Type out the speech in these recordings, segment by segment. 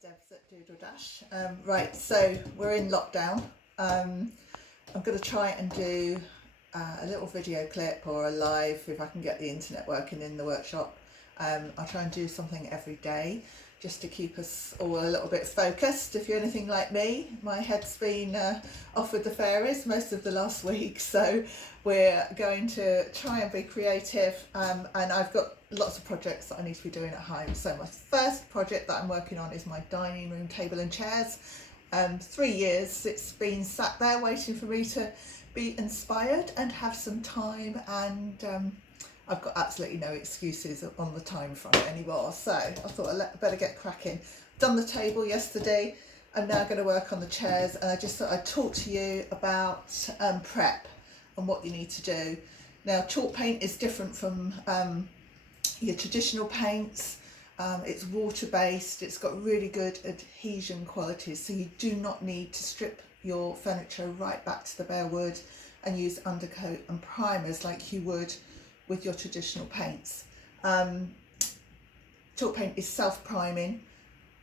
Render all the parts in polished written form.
Deb's at Doodle Dash. Right, so we're in lockdown. I'm going to try and do a little video clip or a live if I can get the internet working in the workshop. I'll try and do something every day just to keep us all a little bit focused. If you're anything like me, my head's been off with the fairies most of the last week, so we're going to try and be creative, and I've got lots of projects that I need to be doing at home. So my first project that I'm working on is my dining room table and chairs. 3 years it's been sat there waiting for me to be inspired and have some time, and I've got absolutely no excuses on the time front anymore, so I thought I'd better get cracking. Done the table yesterday. I'm now going to work on the chairs, and I just thought I'd talk to you about prep and what you need to do. Now, chalk paint is different from your traditional paints. It's water-based, it's got really good adhesion qualities, so you do not need to strip your furniture right back to the bare wood and use undercoat and primers like you would with your traditional paints. Chalk paint is self-priming,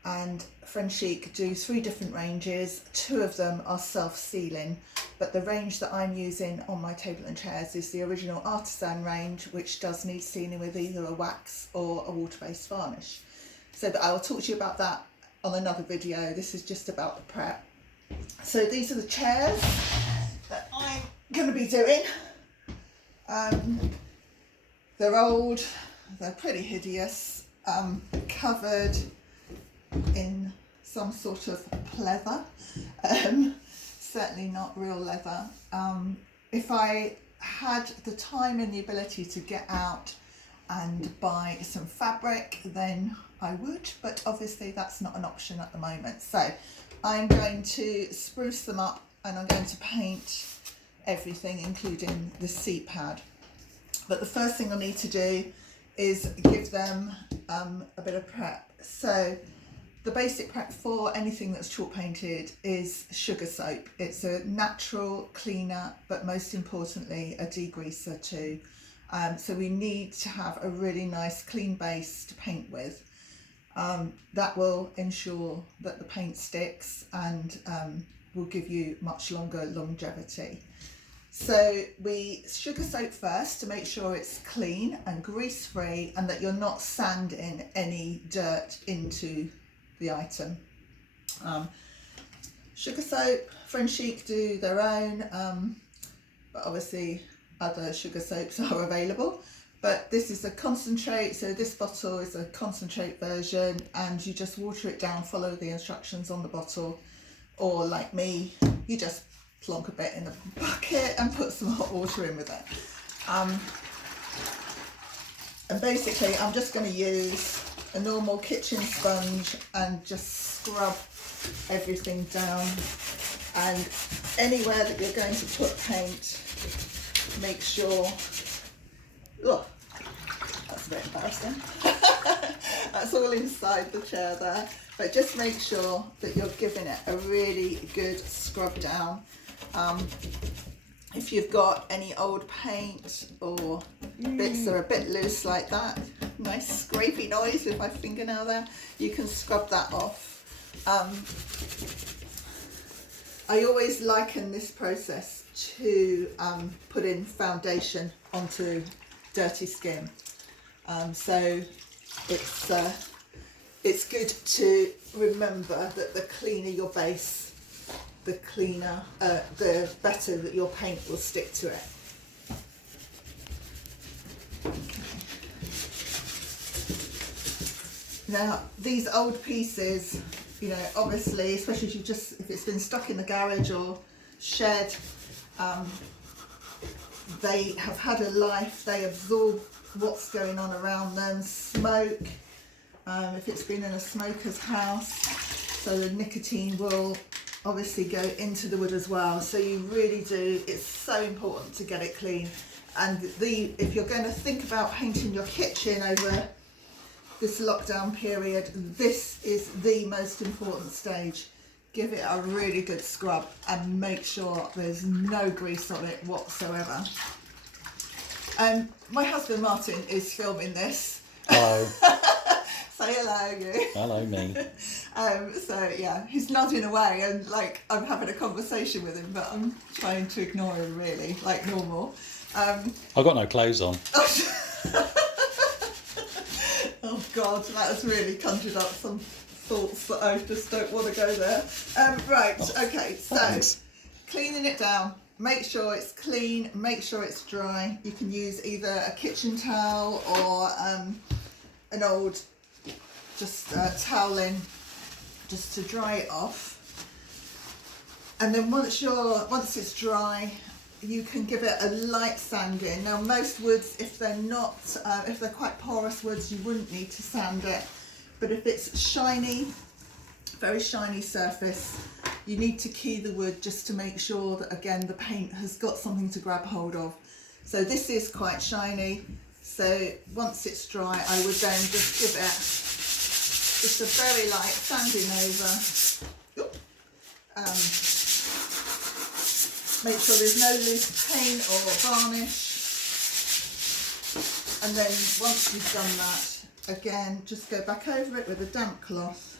and Friend Chic do 3 different ranges. 2 of them are self-sealing, but the range that I'm using on my table and chairs is the original Artisan range, which does need sealing with either a wax or a water-based varnish. So I will talk to you about that on another video. This is just about the prep. So these are the chairs that I'm going to be doing. They're old, they're pretty hideous, covered in some sort of pleather, certainly not real leather. If I had the time and the ability to get out and buy some fabric, then I would, but obviously that's not an option at the moment. So I'm going to spruce them up, and I'm going to paint everything, including the seat pad. But the first thing I need to do is give them a bit of prep. So the basic prep for anything that's chalk painted is sugar soap. It's a natural cleaner, but most importantly a degreaser too. So we need to have a really nice clean base to paint with. That will ensure that the paint sticks and will give you much longer longevity. So we sugar soap first to make sure it's clean and grease free, and that you're not sanding any dirt into the item. Sugar soap, Friend Chic do their own, but obviously other sugar soaps are available. But this is a concentrate, so this bottle is a concentrate version, and you just water it down, follow the instructions on the bottle, or like me, you just plonk a bit in the bucket and put some hot water in with it. And basically I'm just going to use a normal kitchen sponge and just scrub everything down, and anywhere that you're going to put paint, make sure, oh, that's a bit embarrassing. That's all inside the chair there, but just make sure that you're giving it a really good scrub down. If you've got any old paint or bits that are a bit loose like that, nice scrapey noise with my fingernail there, you can scrub that off. I always liken this process to putting foundation onto dirty skin. So it's good to remember that the cleaner your base, the cleaner, the better that your paint will stick to it. Okay. Now these old pieces, you know, obviously, especially if it's been stuck in the garage or shed, they have had a life, they absorb what's going on around them, smoke, if it's been in a smoker's house, so the nicotine will obviously go into the wood as well. So you really do, it's so important to get it clean. And if you're going to think about painting your kitchen over this lockdown period, this is the most important stage. Give it a really good scrub and make sure there's no grease on it whatsoever. My husband Martin is filming this. Hello. Say hello, you. Hello, me. So yeah, he's nodding away and like I'm having a conversation with him, but I'm trying to ignore him really, like normal. I've got no clothes on. Oh God, that has really conjured up some thoughts that I just don't want to go there. Right, okay, so Thanks. cleaning it down. Make sure it's clean, make sure it's dry. You can use either a kitchen towel or an old just toweling just to dry it off. And then once it's dry, you can give it a light sanding. Now most woods, if they're not, if they're quite porous woods, you wouldn't need to sand it. But if it's shiny, very shiny surface, you need to key the wood just to make sure that again the paint has got something to grab hold of. So this is quite shiny, so once it's dry I would then just give it just a very light sanding over. Make sure there's no loose paint or varnish, and then once you've done that, again just go back over it with a damp cloth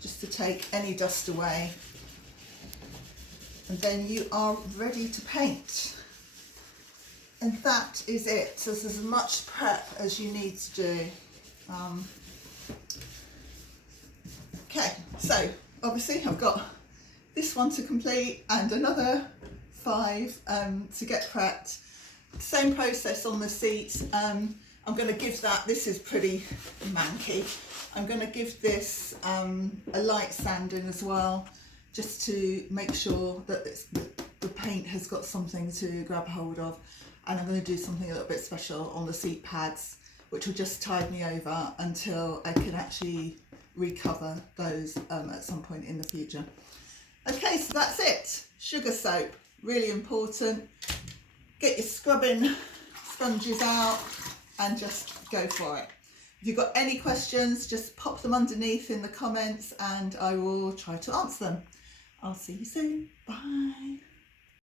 just to take any dust away, and then you are ready to paint. And that is it. So there's as much prep as you need to do. Okay, so obviously I've got this one to complete and another 5 to get prepped. Same process on the seat. I'm going to give that, this is pretty manky, I'm going to give this a light sanding as well, just to make sure that the paint has got something to grab hold of. And I'm going to do something a little bit special on the seat pads, which will just tide me over until I can actually recover those at some point in the future. Okay, so that's it. Sugar soap, really important. Get your scrubbing sponges out and just go for it. If you've got any questions, just pop them underneath in the comments and I will try to answer them. I'll see you soon. Bye.